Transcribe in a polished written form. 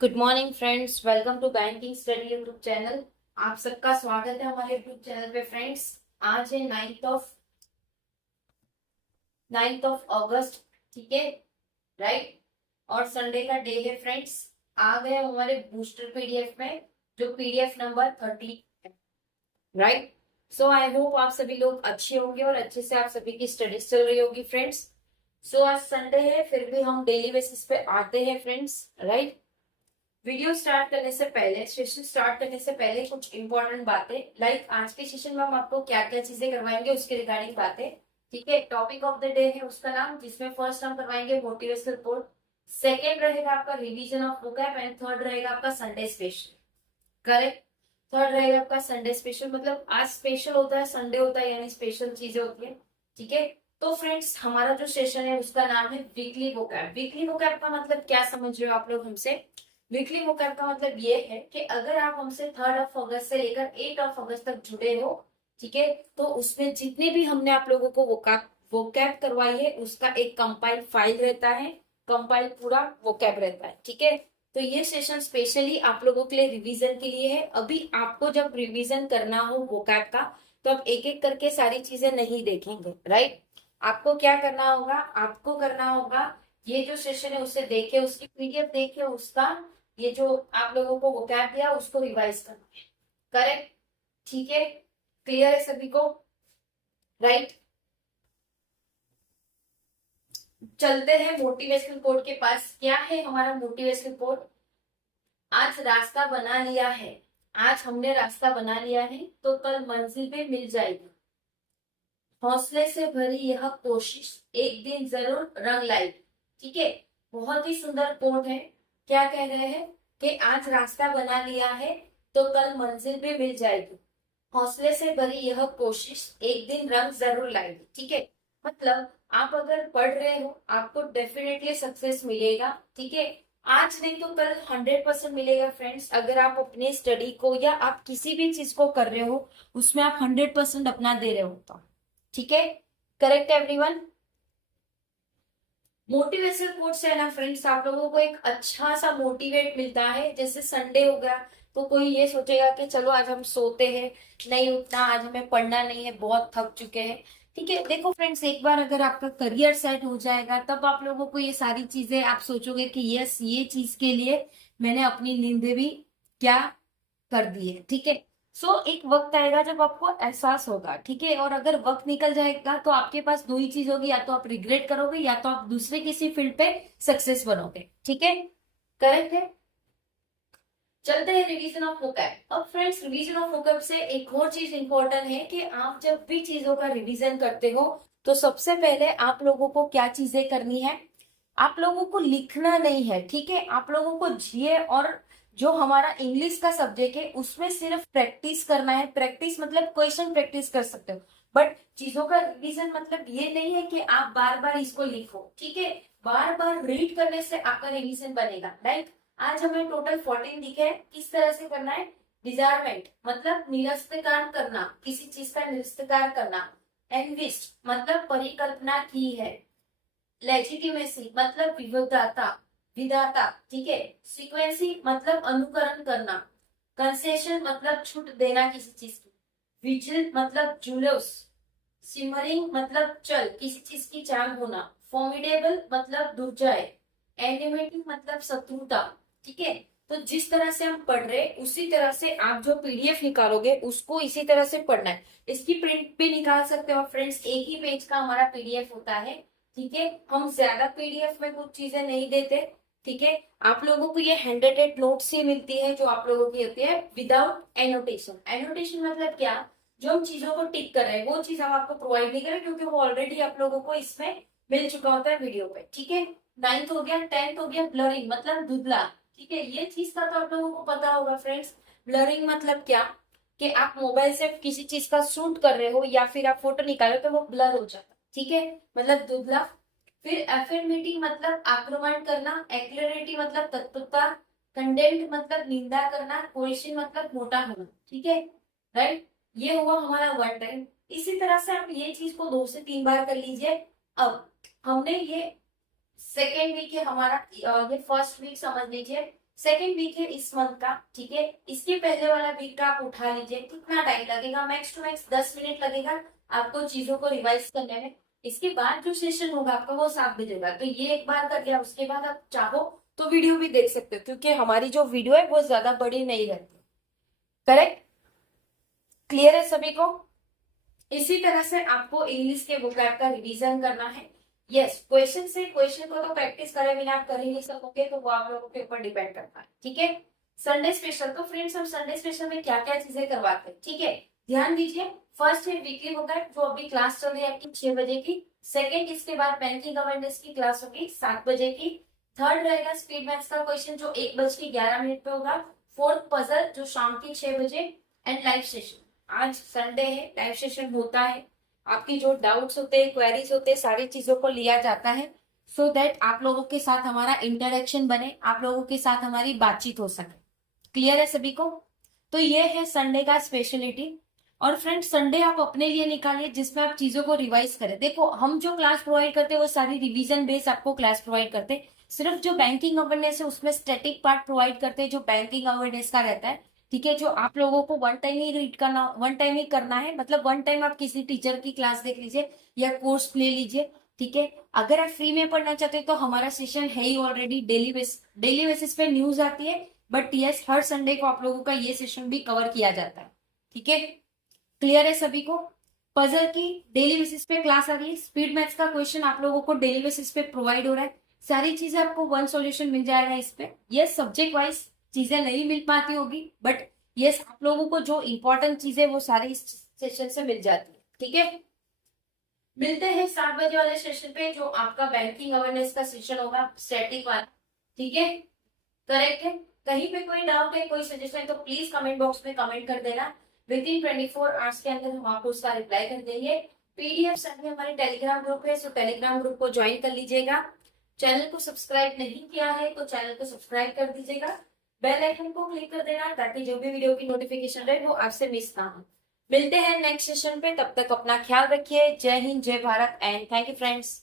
Good morning friends, welcome to banking study YouTube channel. आप सबका स्वागत है हमारे यूट्यूब चैनल पे फ्रेंड्स। आज है 9th ऑफ अगस्त, ठीक है, राइट। और संडे का डे है फ्रेंड्स। आ गए हमारे बूस्टर पीडीएफ में, जो पीडीएफ नंबर 30 है, राइट। सो आई होप आप सभी लोग अच्छे होंगे और अच्छे से आप सभी की स्टडीज चल रही होगी फ्रेंड्स। सो आज संडे है, फिर भी हम डेली बेसिस पे आते हैं फ्रेंड्स, राइट। वीडियो स्टार्ट करने से पहले, सेशन स्टार्ट करने से पहले कुछ इंपॉर्टेंट बातें, लाइक आज के सेशन में हम आपको क्या क्या चीजें करवाएंगे उसके रिगार्डिंग बातें, ठीक है। टॉपिक ऑफ द डे है उसका नाम, जिसमें फर्स्ट हम करवाएंगे मोटिवेशनल कोट, सेकेंड रहेगा आपका revision of vocab and third रहेगा आपका संडे स्पेशल, करेक्ट। थर्ड रहेगा आपका संडे स्पेशल, मतलब आज स्पेशल होता है, संडे होता है, यानी स्पेशल चीजें होती है, ठीक है। तो फ्रेंड्स हमारा जो सेशन है उसका नाम है वीकली वोकैब। वीकली वोकैब का मतलब क्या समझ रहे हो आप लोग हमसे? वीकली वोकैब का मतलब ये है कि अगर आप हमसे 3 अगस्त से लेकर 8 अगस्त तक जुड़े हो, ठीक है, तो उसमें जितने भी हमने आप लोगों को वोकैब करवाई है उसका एक कंपाइल फाइल रहता है, कंपाइल पूरा वोकैब रहता है, ठीक है। तो ये सेशन स्पेशली आप लोगों के लिए रिवीजन के लिए है। अभी आपको जब रिवीजन करना हो वोकैब का, तो आप एक एक करके सारी चीजें नहीं देखेंगे, राइट। आपको क्या करना होगा? आपको करना होगा ये जो सेशन है उसे देखे, उसकी पीडीएफ देखे, उसका ये जो आप लोगों को वोकैब दिया उसको रिवाइज करना है, करेक्ट, ठीक है। क्लियर है सभी को? राइट। चलते हैं मोटिवेशनल कोड के पास। क्या है हमारा मोटिवेशनल कोड? आज रास्ता बना लिया है, आज हमने रास्ता बना लिया है तो कल मंजिल पे मिल जाएगी। हौसले से भरी यह कोशिश एक दिन जरूर रंग लाएगी, ठीक है। बहुत ही सुंदर कोट है। क्या कह रहे हैं कि आज रास्ता बना लिया है तो कल मंजिल पे मिल जाएगी। हौसले से भरी यह कोशिश एक दिन रंग जरूर लाएगी, ठीक है। मतलब आप अगर पढ़ रहे हो आपको डेफिनेटली सक्सेस मिलेगा, ठीक है। आज नहीं तो कल 100% मिलेगा फ्रेंड्स। अगर आप अपने स्टडी को या आप किसी भी चीज को कर रहे हो उसमें आप 100% अपना दे रहे हो तो, ठीक है। Correct everyone. मोटिवेशनल कोट से है ना फ्रेंड्स, आप लोगों को एक अच्छा सा मोटिवेट मिलता है। जैसे संडे हो गया तो कोई ये सोचेगा कि चलो आज हम सोते हैं, नहीं उठना, आज हमें पढ़ना नहीं है, बहुत थक चुके हैं, ठीक है। देखो फ्रेंड्स, एक बार अगर आपका करियर सेट हो जाएगा तब आप लोगों को ये सारी चीजें आप सोचोगे कि यस, ये चीज के लिए मैंने अपनी नींदें भी क्या कर दी है, ठीक है। सो एक वक्त आएगा जब आपको एहसास होगा, ठीक है। और अगर वक्त निकल जाएगा तो आपके पास दो ही चीज होगी, या तो आप रिग्रेट करोगे या तो आप दूसरे किसी फील्ड पे सक्सेस बनोगे, ठीक है। करेक्ट है। चलते हैं रिवीजन ऑफ वोकैब। अब फ्रेंड्स रिवीजन ऑफ वोकैब से एक और चीज इंपॉर्टेंट है कि आप जब भी चीजों का रिवीजन करते हो तो सबसे पहले आप लोगों को क्या चीजें करनी है? आप लोगों को लिखना नहीं है, ठीक है। आप लोगों को जीए और जो हमारा इंग्लिश का सब्जेक्ट है उसमें सिर्फ प्रैक्टिस करना है। प्रैक्टिस मतलब क्वेश्चन प्रैक्टिस कर सकते हो, बट चीजों का रिवीजन मतलब ये नहीं है कि आप बार बार इसको लिखो, ठीक है। बार बार रीड करने से आपका रिवीजन बनेगा। लाइक आज हमें टोटल 14 दिखे हैं, किस तरह से करना है? डिजायरमेंट मतलब निरस्तकार करना, किसी चीज का निरस्तकार करना। एनविस्ट मतलब परिकल्पना की है। लेजिटिमेसी मतलब विविधता, विधाता, ठीक है। सीक्वेंसी मतलब अनुकरण करना। कंसेशन मतलब छूट देना किसी चीज की। विजिल मतलब जुलूस। सिमरिंग मतलब चल, किसी चीज की चाल होना। फॉर्मिडेबल मतलब दुर्जय। एनिमेटिंग मतलब शत्रुता, ठीक है। तो जिस तरह से हम पढ़ रहे उसी तरह से आप जो पीडीएफ निकालोगे उसको इसी तरह से पढ़ना है। इसकी प्रिंट भी निकाल सकते हो फ्रेंड्स, एक ही पेज का हमारा पीडीएफ होता है, ठीक है। हम ज्यादा पीडीएफ में कुछ चीजें नहीं देते, ठीक है। आप लोगों को ये हैंडेड नोट्स ही मिलती है जो आप लोगों की होती है विदाउट एनोटेशन। एनोटेशन मतलब क्या? जो हम चीजों को टिक कर रहे हैं वो चीज हम आपको प्रोवाइड नहीं करें, क्योंकि वो ऑलरेडी आप लोगों को इसमें मिल चुका होता है वीडियो पे, ठीक है। 9th हो गया। 10th हो गया ब्लरिंग मतलब धुंधला, ठीक है। ये चीज का तो आप लोगों को पता होगा फ्रेंड्स। ब्लरिंग मतलब क्या? कि आप मोबाइल से किसी चीज का शूट कर रहे हो या फिर आप फोटो निकालो तो वो ब्लर हो जाता है, ठीक है, मतलब धुंधला। फिर एफर्मेटिव मतलब आक्रमण करना। एक्लरेटिव मतलब तत्परता। कंडेम्ड मतलब निंदा करना। क्वेश्चन मतलब मोटा होना, ठीक है, राइट। ये हुआ हमारा वन टाइम। इसी तरह से आप ये चीज को 2 से 3 बार कर लीजिए। अब हमने ये सेकेंड वीक है हमारा, ये फर्स्ट वीक समझ लीजिए, सेकेंड वीक है इस मंथ का, ठीक है। इसके पहले वाला वीक का आप उठा लीजिए। कितना टाइम लगेगा? मैक्स टू मैक्स 10 मिनट लगेगा आपको चीजों को रिवाइज करने में। इसके बाद जो सेशन होगा आपका वो 7 बजे का, तो ये एक बार कर लिया। उसके बाद आप चाहो तो वीडियो भी देख सकते हो, क्योंकि हमारी जो वीडियो है वो ज्यादा बड़ी नहीं रहती। करेक्ट? क्लियर है सभी को? इसी तरह से आपको इंग्लिश के वोकैब का रिवीजन करना है। यस, क्वेश्चन से क्वेश्चन को तो प्रैक्टिस करे बिना आप कर ही नहीं सकोगे, तो वो आप लोगों के ऊपर डिपेंड करता है, ठीक है। संडे स्पेशल, तो फ्रेंड्स हम संडे स्पेशल में क्या क्या चीजें करवाते हैं, ठीक है, ध्यान दीजिए। फर्स्ट है वीकली वोकैब, जो अभी क्लास चल रही है आपकी 6 बजे की। सेकेंड, इसके बाद बैंकिंग अवेयरनेस की क्लास होगी 7 बजे की। थर्ड रहेगा स्पीड मैथ्स का क्वेश्चन, जो 1 बज के 11 मिनट पे होगा। फोर्थ, पजल, जो शाम के 6 बजे। एंड लाइव सेशन, आज संडे है, लाइव सेशन होता है। आपकी जो डाउट्स होते हैं, क्वेरीज होते हैं, सारी चीजों को लिया जाता है, सो दैट आप लोगों के साथ हमारा इंटरेक्शन बने, आप लोगों के साथ हमारी बातचीत हो सके। क्लियर है सभी को? तो ये है संडे का स्पेशलिटी। और फ्रेंड्स, संडे आप अपने लिए निकालिए जिसमें आप चीजों को रिवाइज करें। देखो, हम जो क्लास प्रोवाइड करते हैं वो सारी रिवीजन बेस्ड आपको क्लास प्रोवाइड करते हैं। सिर्फ जो बैंकिंग अवेयरनेस है उसमें स्टैटिक पार्ट प्रोवाइड करते हैं, जो बैंकिंग अवेयरनेस का रहता है, ठीक है, जो आप लोगों को वन टाइम ही रीड करना, वन टाइम ही करना है। मतलब वन टाइम आप किसी टीचर की क्लास देख लीजिए या कोर्स ले लीजिए, ठीक है। अगर आप फ्री में पढ़ना चाहते हैं तो हमारा सेशन है ही ऑलरेडी, डेली बेसिस पे न्यूज आती है। बट यस, हर संडे को आप लोगों का ये सेशन भी कवर किया जाता है, ठीक है। क्लियर है सभी को? पजल की डेली बेसिस पे क्लास आ रही है। स्पीड मैथ्स का क्वेश्चन आप लोगों को डेली बेसिस पे प्रोवाइड हो रहा है। सारी चीजें आपको वन सॉल्यूशन मिल जाएगा इस पे। ये सब्जेक्ट वाइज चीजें नहीं मिल पाती होगी, बट यस, आप लोगों को जो इंपॉर्टेंट चीजें वो सारी इस सेशन से मिल जाती है, ठीक है। मिलते हैं 7 बजे वाले सेशन पे, जो आपका बैंकिंग अवेयरनेस का सेशन होगा, स्टैटिक वाला, ठीक है। करेक्ट है? कहीं पे कोई डाउट है, कोई सजेशन है, तो प्लीज कमेंट बॉक्स में कमेंट कर देना। विद इन 24 आवर्स के अंदर हम आपको उसका रिप्लाई कर देंगे। पीडीएफ सेंड में हमारे टेलीग्राम ग्रुप है, सो टेलीग्राम ग्रुप को ज्वाइन कर लीजिएगा। चैनल को सब्सक्राइब नहीं किया है तो चैनल को सब्सक्राइब कर दीजिएगा। बेल आइकन को क्लिक कर देना, ताकि जो भी वीडियो की नोटिफिकेशन रहे वो आपसे मिस ना हो। मिलते हैं नेक्स्ट सेशन पे, तब तक अपना ख्याल रखिए। जय हिंद, जय Bharat, and thank you friends.